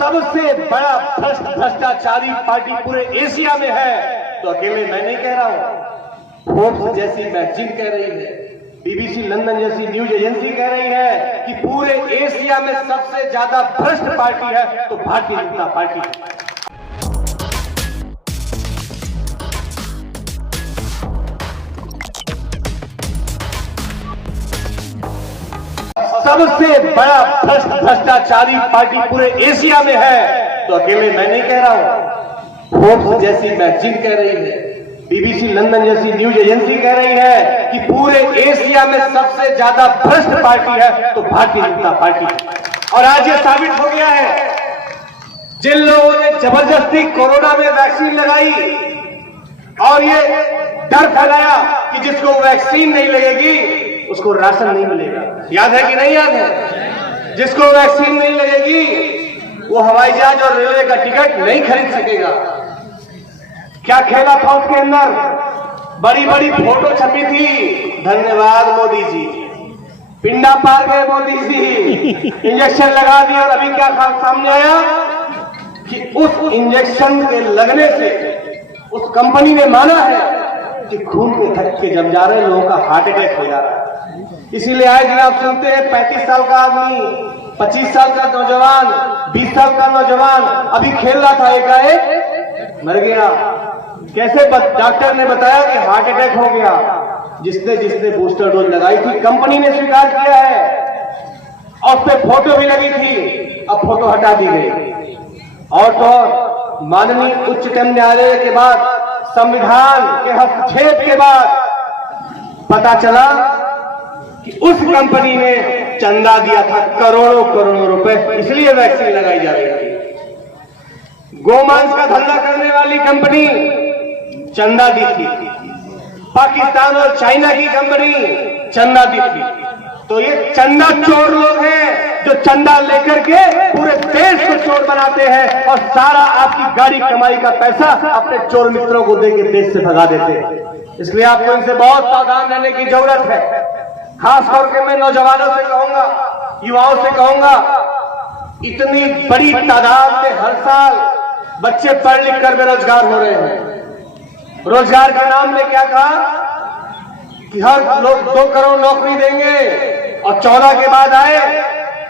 सबसे बड़ा भ्रष्टाचारी पार्टी पूरे एशिया में है, तो अकेले मैं नहीं कह रहा हूं, फोर्ब्स जैसी मैगजीन कह रही है, बीबीसी लंदन जैसी न्यूज एजेंसी कह रही है कि पूरे एशिया में सबसे ज्यादा भ्रष्ट पार्टी है तो भारतीय जनता पार्टी है। सबसे बड़ा भ्रष्टाचारी पार्टी पूरे एशिया में है, तो अकेले मैं नहीं कह रहा हूं, फोर्ब्स जैसी मैगजीन कह रही है, बीबीसी लंदन जैसी न्यूज एजेंसी कह रही है कि पूरे एशिया में सबसे ज्यादा भ्रष्ट पार्टी है तो भारतीय जनता पार्टी है। और आज ये साबित हो गया है, जिन लोगों ने जबरदस्ती कोरोना में वैक्सीन लगाई और ये डर फैलाया कि जिसको वैक्सीन नहीं लगेगी उसको राशन नहीं मिलेगा, याद है कि नहीं याद है? जिसको वैक्सीन नहीं लगेगी वो हवाई जहाज और रेलवे का टिकट नहीं खरीद सकेगा। क्या खेला था उसके अंदर? बड़ी बड़ी फोटो छपी थी, धन्यवाद मोदी जी, पिंडा पार गए मोदी जी, इंजेक्शन लगा दिया। और अभी क्या सामने आया कि उस इंजेक्शन के लगने से उस कंपनी ने माना है कि खून के धक्के जम जा रहे, लोगों का हार्ट अटैक हो जा रहा है। इसीलिए आए दिन आप सुनते हैं 35 साल का आदमी, 25 साल का नौजवान, 20 साल का नौजवान अभी खेल रहा था, एकाएक मर गया। कैसे? डॉक्टर ने बताया कि हार्ट अटैक हो गया। जिसने बूस्टर डोज लगाई थी, कंपनी ने स्वीकार किया है और उस पर फोटो भी लगी थी, अब फोटो हटा दी गई। और तो माननीय उच्चतम न्यायालय के बाद, संविधान के हस्तक्षेप के बाद पता चला कि उस कंपनी ने चंदा दिया था करोड़ों करोड़ों रुपए, इसलिए वैक्सीन लगाई जा रही थी। गोमांस का धंधा करने वाली कंपनी चंदा दी थी, पाकिस्तान और चाइना की कंपनी चंदा दी थी। तो ये चंदा चोर लोग हैं जो चंदा लेकर के पूरे देश को चोर बनाते हैं और सारा आपकी गाड़ी कमाई का पैसा अपने चोर मित्रों को देकर देश से भगा देते हैं। इसलिए आपको इनसे बहुत सावधान रहने की जरूरत है। खास तौर पे मैं नौजवानों से कहूंगा, युवाओं से कहूंगा, इतनी बड़ी तादाद में हर साल बच्चे पढ़ लिख कर बेरोजगार हो रहे हैं। रोजगार के नाम में क्या कहा कि हर लोग 2 करोड़ नौकरी देंगे, और 14 के बाद आए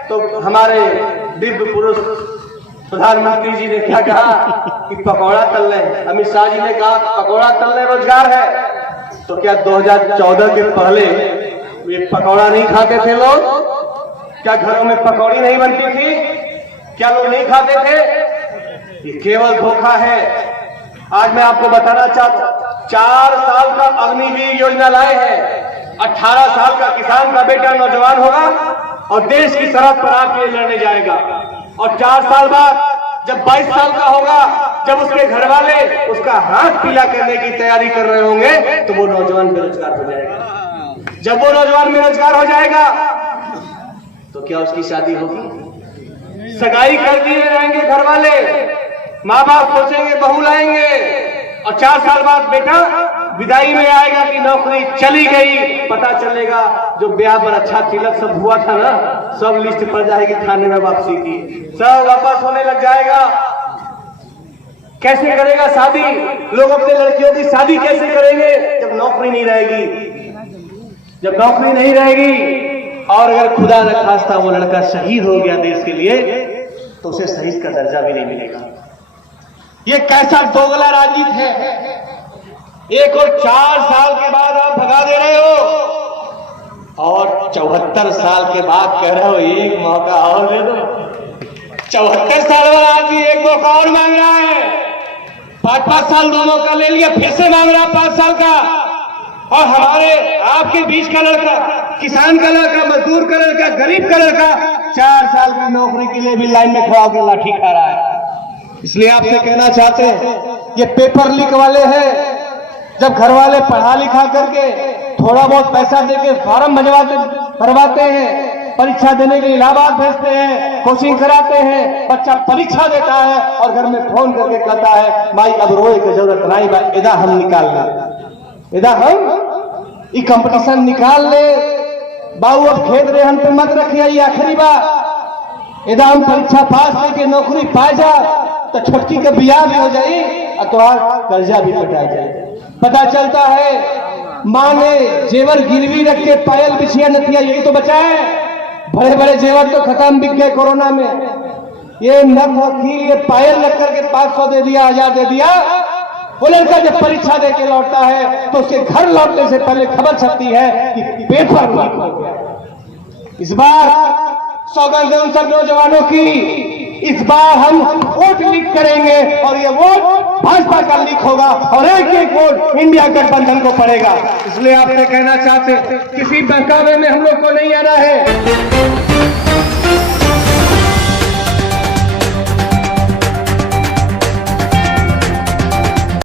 तो हमारे दिव्य पुरुष प्रधानमंत्री जी ने क्या कहा कि पकौड़ा तलने, अमित शाह जी ने कहा पकौड़ा तलने रोजगार है। तो क्या 2014 के पहले ये पकौड़ा नहीं खाते थे लोग? क्या घरों में पकौड़ी नहीं बनती थी? क्या लोग नहीं खाते थे? ये केवल धोखा है। आज मैं आपको बताना चाहता हूं, 4 साल का अग्निवीर योजना लाए हैं। 18 साल का किसान का बेटा नौजवान होगा और देश की सरहद पर आके लड़ने जाएगा, और 4 साल बाद जब 22 साल का होगा, जब उसके घर वाले उसका हाथ पीला करने की तैयारी कर रहे होंगे, तो वो नौजवान बेरोजगार हो जाएगा। जब वो नौजवान बेरोजगार हो जाएगा तो क्या उसकी शादी होगी? सगाई कर दिए रहेंगे घर वाले, माँ बाप सोचेंगे बहू लाएंगे, और 4 साल बाद बेटा विदाई में आएगा कि नौकरी चली गई। पता चलेगा जो ब्याह पर अच्छा तिलक सब हुआ था ना, सब लिस्ट पड़ जाएगी थाने में वापसी की, सब वापस होने लग जाएगा। कैसे करेगा शादी? लोग अपने लड़कियों की शादी कैसे करेंगे जब नौकरी नहीं रहेगी? जब नौकरी नहीं रहेगी और अगर खुदा न खास्ता वो लड़का शहीद हो गया देश के लिए, तो उसे शहीद का दर्जा भी नहीं मिलेगा। ये कैसा दोगला राजनीति है? 1 और 4 साल के बाद आप भगा दे रहे हो, और 74 साल के बाद कह रहे हो एक मौका और दे दो। 74 साल वाला आदमी एक मौका और मांग रहा है, 5-5 साल 2 मौका ले लिया, फिर से मांग रहा 5 साल का। और हमारे आपके बीच का लड़का, किसान का लड़का, मजदूर का लड़का, गरीब का लड़का 4 साल की नौकरी के लिए भी लाइन में खड़ा होकर लाठी खा रहा है। इसलिए आपसे कहना चाहते हैं, ये पेपर लीक वाले हैं। जब घर वाले पढ़ा लिखा करके थोड़ा बहुत पैसा देके फॉर्म भरवाते हैं, परीक्षा देने के लिए इलाहाबाद भेजते हैं, कोचिंग कराते हैं, बच्चा परीक्षा देता है और घर में फोन करके कहता है भाई अब रोए की जरूरत नहीं, भाई इधर हम निकाल ले, इधर हम ये कंपटीशन निकाल ले, बाबू अब खेत रेहन पे मत रखिए, ये आखिरी बार एकदम परीक्षा पास करके नौकरी पा जा तो छोटकी के बियाह भी हो जाई और तुम्हार कर्जा भी कटा जाए। पता चलता है माँ ने जेवर गिरवी रख के पायल बिछिया नथिया यही तो बचा है। बड़े बड़े जेवर तो खत्म बिक गए कोरोना में। ये नथ वकील ये पायल रख करके 500 दे दिया, 1000 दे दिया। वो लड़का जब परीक्षा दे के लौटता है तो उसके घर लौटने से पहले खबर छपती है कि पेपर लीक हो गया। इस बार सौगंध उन सब नौजवानों की, इस बार हम वोट लीक करेंगे और ये वोट भाजपा का लीक होगा और एक एक वोट इंडिया गठबंधन को पड़ेगा। इसलिए आपसे कहना चाहते किसी बहकावे में हम लोग को नहीं आना है।